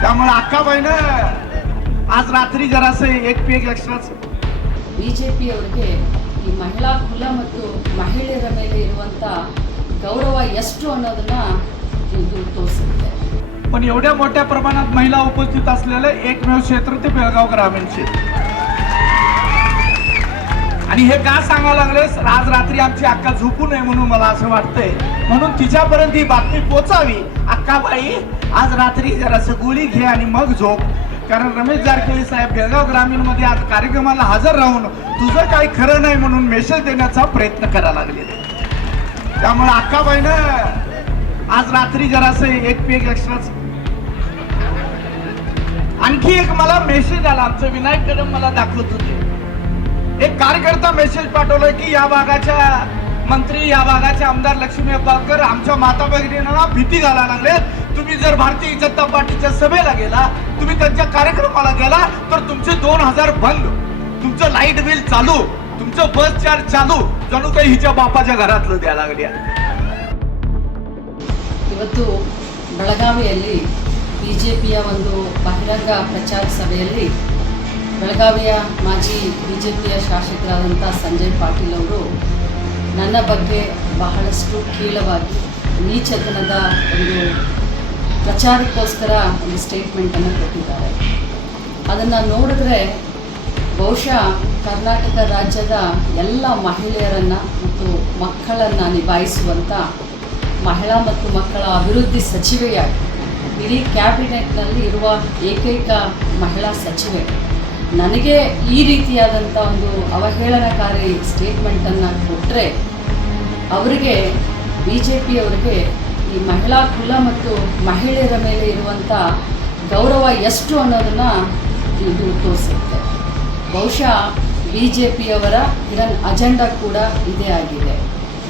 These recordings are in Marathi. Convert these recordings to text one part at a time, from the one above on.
त्यामुळे अक्काबाईनं आज रात्री जरासं एक पेग एक्स्ट्राच ಬಿ ಜೆ ಪಿಯವರಿಗೆ ಈ ಮಹಿಳಾ ಕುಲ ಮತ್ತು ಮಹಿಳೆಯರ ಮೇಲೆ ಇರುವಂಥ ಗೌರವ ಎಷ್ಟು ಅನ್ನೋದನ್ನ ಇದು ತೋರಿಸುತ್ತೆ पण एवढ्या मोठ्या प्रमाणात महिला उपस्थित असलेलं एकमेव क्षेत्र ते बेळगाव ग्रामीण क्षेत्र आणि हे का सांगावं लागले आज रात्री आमची अक्का झोपू नये म्हणून मला असं वाटतंय म्हणून तिच्यापर्यंत ही बातमी पोचावी अक्काबाई आज रात्री जरासं गोळी घे आणि मग झोप. कारण रमेश जारखेडी साहेब बेळगाव ग्रामीणमध्ये आज कार्यक्रमाला हजर राहून तुझं काही खरं नाही म्हणून मेसेज देण्याचा प्रयत्न करायला लागले. त्यामुळे अक्काबाईनं आज रात्री जरासं एक पेग एक्स्ट्राच आणखी एक मला मेसेज आला. आमचं विनायक कदम मला दाखवत होते. एक कार्यकर्ता मेसेज पाठवलाय की या भागाच्या मंत्री या भागाचे आमदार लक्ष्मी अब्बाकर आमच्या माता भगिनींना भीती घालायला लागले तुम्ही जर भारतीय जनता पार्टीच्या सभेला गेला तुम्ही त्यांच्या कार्यक्रमाला गेला तर तुमचे दोन हजार बंद तुमचं लाईट बिल चालू तुमचं बस चार्ज चालू जणू काही हिच्या बापाच्या घरातलं द्यायला लागल्या ಇವತ್ತು ಬೆಳಗಾವಿಯಲ್ಲಿ ಬಿ ಜೆ ಪಿಯ ಒಂದು ಬಹಿರಂಗ ಪ್ರಚಾರ ಸಭೆಯಲ್ಲಿ ಬೆಳಗಾವಿಯ ಮಾಜಿ ಬಿ ಜೆ ಪಿಯ ಶಾಸಕರಾದಂಥ ಸಂಜಯ್ ಪಾಟೀಲ್ ಅವರು ನನ್ನ ಬಗ್ಗೆ ಬಹಳಷ್ಟು ಕೀಳವಾಗಿ ನೀಚತನದ ಒಂದು ಪ್ರಚಾರಕ್ಕೋಸ್ಕರ ಒಂದು ಸ್ಟೇಟ್ಮೆಂಟನ್ನು ಕೊಟ್ಟಿದ್ದಾರೆ. ಅದನ್ನು ನೋಡಿದ್ರೆ ಬಹುಶಃ ಕರ್ನಾಟಕ ರಾಜ್ಯದ ಎಲ್ಲ ಮಹಿಳೆಯರನ್ನು ಮತ್ತು ಮಕ್ಕಳನ್ನು ನಿಭಾಯಿಸುವಂಥ ಮಹಿಳಾ ಮತ್ತು ಮಕ್ಕಳ ಅಭಿವೃದ್ಧಿ ಸಚಿವೆಯಾಗಿ, ಇಡೀ ಕ್ಯಾಬಿನೆಟ್ನಲ್ಲಿ ಇರುವ ಏಕೈಕ ಮಹಿಳಾ ಸಚಿವೆ. ನನಗೆ ಈ ರೀತಿಯಾದಂಥ ಒಂದು ಅವಹೇಳನಕಾರಿ ಸ್ಟೇಟ್ಮೆಂಟನ್ನು ಕೊಟ್ಟರೆ ಅವರಿಗೆ ಬಿ ಜೆ ಪಿಯವರಿಗೆ ಈ ಮಹಿಳಾ ಕುಲ ಮತ್ತು ಮಹಿಳೆಯರ ಮೇಲೆ ಇರುವಂಥ ಗೌರವ ಎಷ್ಟು ಅನ್ನೋದನ್ನು ಇದು ತೋರಿಸುತ್ತೆ. ಬಹುಶಃ ಬಿ ಜೆ ಪಿಯವರ ಇದನ್ನು ಅಜೆಂಡಾ ಕೂಡ ಇದೇ ಆಗಿದೆ.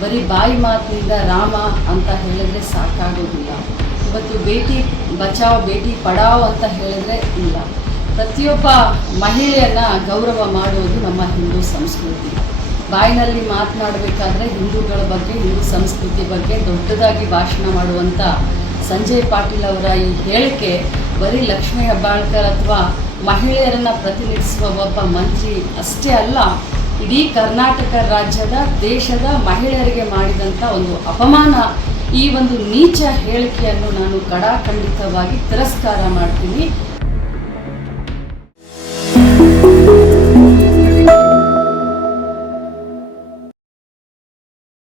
ಬರೀ ಬಾಯಿ ಮಾತಿನಿಂದ ರಾಮ ಅಂತ ಹೇಳಿದ್ರೆ ಸಾಕಾಗೋದಿಲ್ಲ. ಇವತ್ತು ಭೇಟಿ ಬಚಾವ್ ಭೇಟಿ ಪಡಾವ್ ಅಂತ ಹೇಳಿದ್ರೆ ಇಲ್ಲ. ಪ್ರತಿಯೊಬ್ಬ ಮಹಿಳೆಯನ್ನ ಗೌರವ ಮಾಡುವುದು ನಮ್ಮ ಹಿಂದೂ ಸಂಸ್ಕೃತಿ. ಬಾಯಿನಲ್ಲಿ ಮಾತನಾಡಬೇಕಾದ್ರೆ ಹಿಂದೂಗಳ ಬಗ್ಗೆ, ಹಿಂದೂ ಸಂಸ್ಕೃತಿ ಬಗ್ಗೆ ದೊಡ್ಡದಾಗಿ ಭಾಷಣ ಮಾಡುವಂಥ ಸಂಜಯ್ ಪಾಟೀಲ್ ಅವರ ಈ ಹೇಳಿಕೆ ಬರೀ ಲಕ್ಷ್ಮೀ ಹೆಬ್ಬಾಳ್ಕರ್ ಅಥವಾ ಮಹಿಳೆಯರನ್ನು ಪ್ರತಿನಿಧಿಸುವ ಒಬ್ಬ ಮಂತ್ರಿ ಅಷ್ಟೇ ಅಲ್ಲ, ಇಡೀ ಕರ್ನಾಟಕ ರಾಜ್ಯದ, ದೇಶದ ಮಹಿಳೆಯರಿಗೆ ಮಾಡಿದಂಥ ಒಂದು ಅಪಮಾನ. ಈ ಒಂದು ನೀಚ ಹೇಳಿಕೆಯನ್ನು ನಾನು ಕಡಾಖಂಡಿತವಾಗಿ ತಿರಸ್ಕಾರ ಮಾಡ್ತೀನಿ.